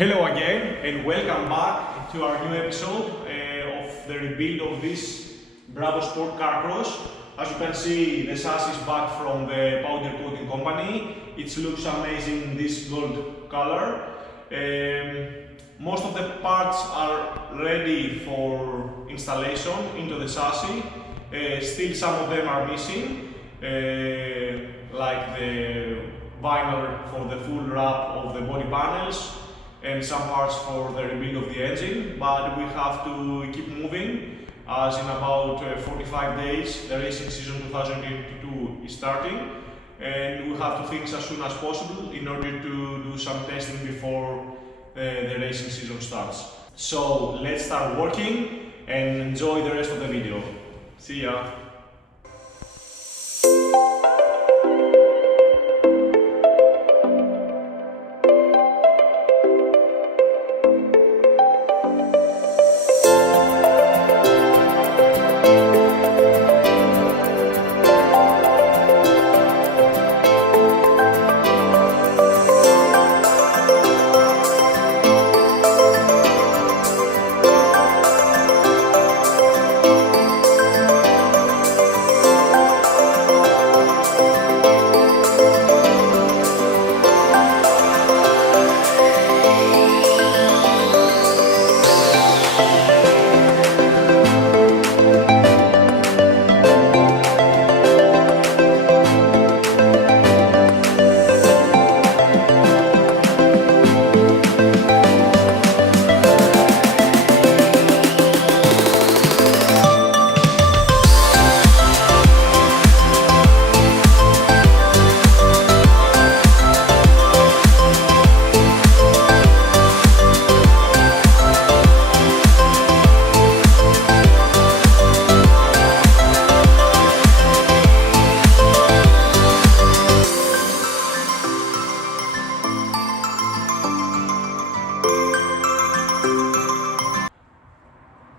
Hello again and welcome back to our new episode of the rebuild of this Bravo Sport Kartcross. As you can see, the chassis is back from the powder coating company. It looks amazing in this gold color. Most of the parts are ready for installation into the chassis. Still some of them are missing, like the vinyl for the full wrap of the body panels and some parts for the rebuild of the engine, but we have to keep moving as in about 45 days the racing season 2022 is starting, and we have to finish as soon as possible in order to do some testing before the racing season starts. So let's start working and enjoy the rest of the video. See ya!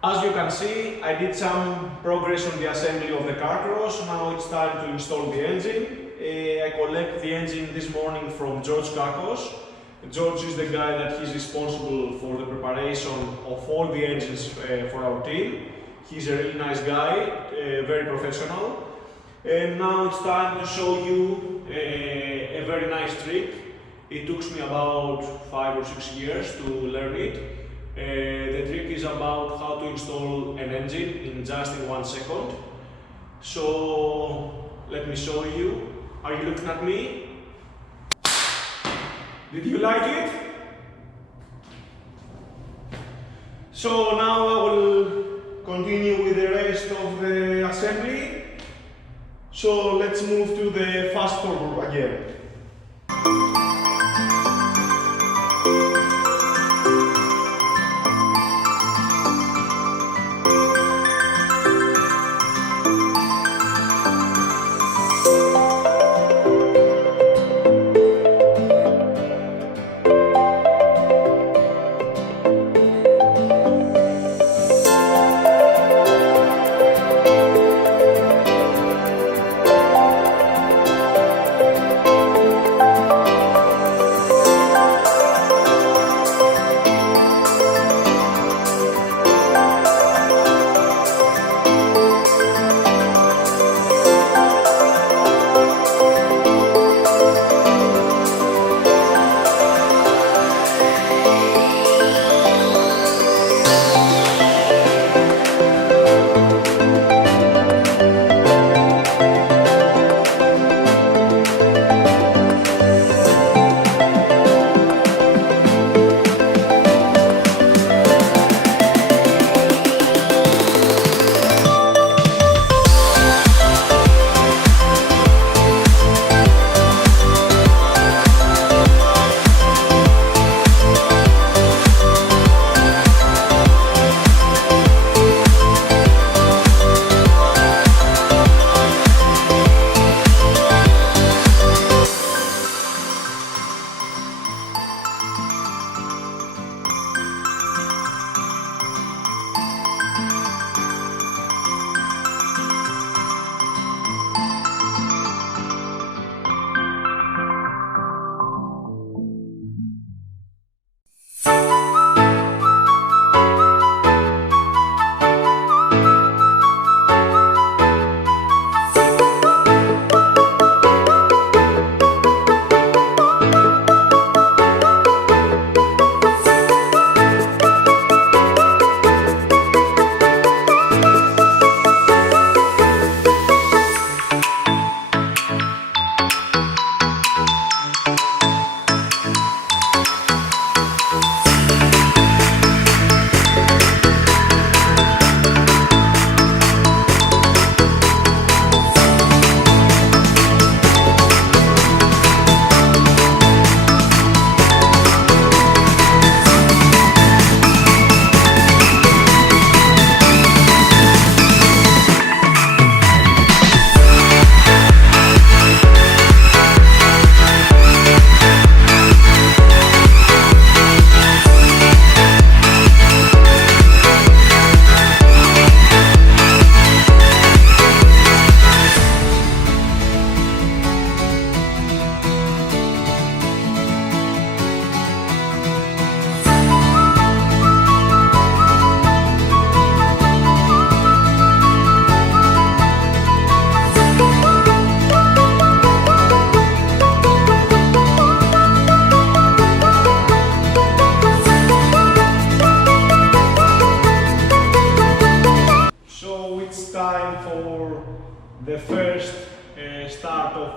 As you can see, I did some progress on the assembly of the Kartcross. Now it's time to install the engine. I collect the engine this morning from Sotirchos. George is the guy that is responsible for the preparation of all the engines for our team. He's a really nice guy, very professional. And now it's time to show you a very nice trick. It took me about 5 or 6 years to learn it. The trick is about how to install an engine in just 1 second. So let me show you. Are you looking at me? Did you like it? So now I will continue with the rest of the assembly. So let's move to the fast forward again.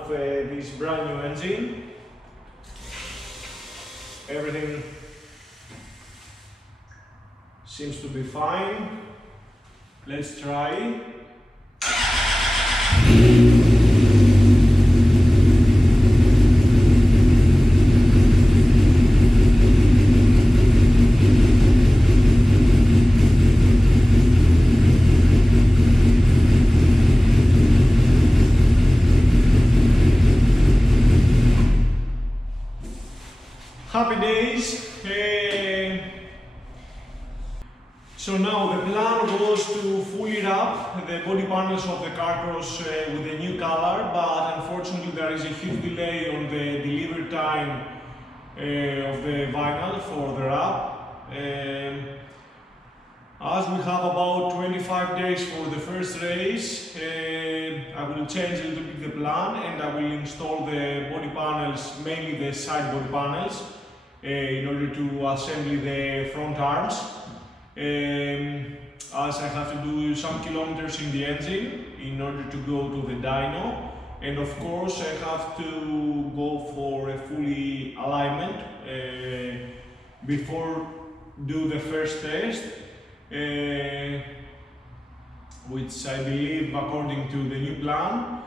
of this brand new engine. Everything seems to be fine. Let's try. Happy days. So now the plan was to fully wrap the body panels of the Kartcross with a new color, but unfortunately there is a huge delay on the delivery time of the vinyl for the wrap. As we have about 25 days for the first race, I will change a little bit the plan and I will install the body panels, mainly the side body panels, in order to assemble the front arms. As I have to do some kilometers in the engine in order to go to the dyno, and of course I have to go for a fully alignment before do the first test, which I believe, according to the new plan,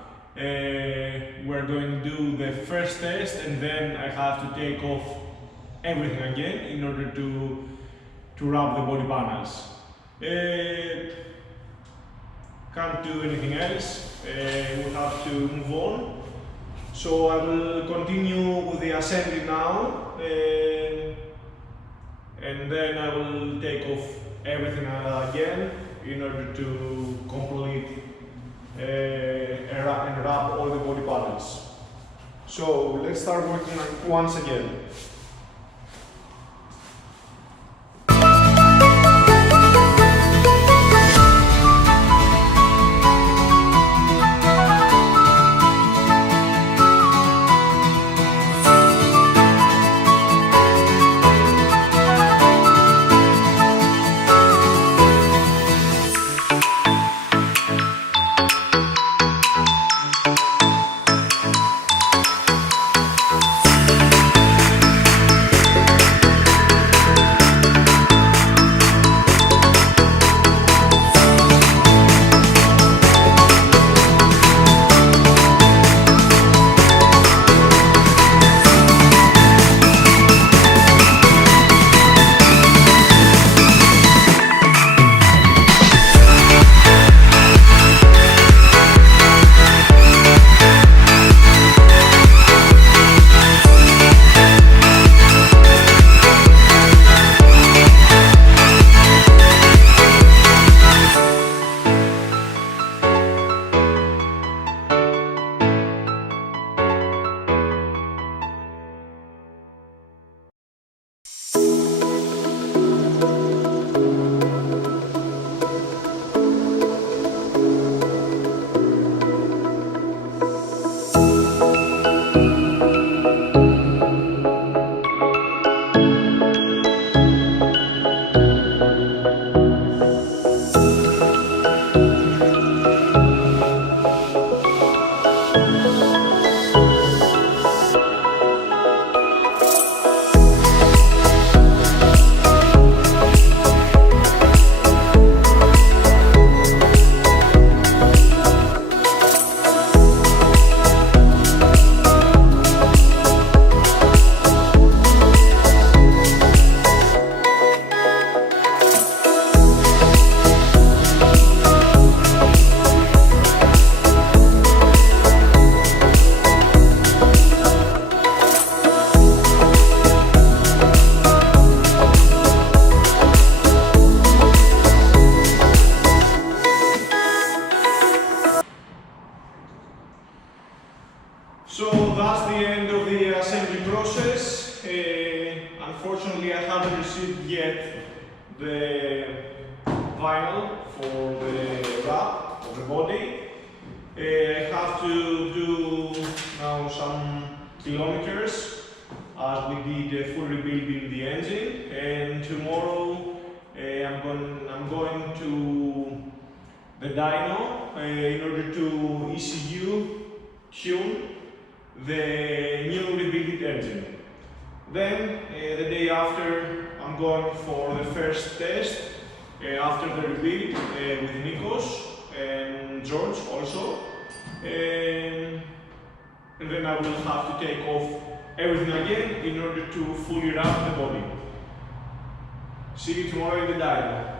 we're going to do the first test and then I have to take off everything again in order to wrap the body panels. Can't do anything else, we have to move on. So I will continue with the assembly now, and then I will take off everything again in order to complete and wrap all the body panels. So let's start working once again. So that's the end of the assembly process. Unfortunately, I haven't received yet the vinyl for the wrap of the body. I have to do now some kilometers as we did a full rebuilding the engine, and tomorrow I'm going to the dyno in order to ECU tune the new rebuilt engine. Then the day after, I'm going for the first test after the rebuild with Nikos and George also. And then I will have to take off everything again in order to fully wrap the body. See you tomorrow in the dyno.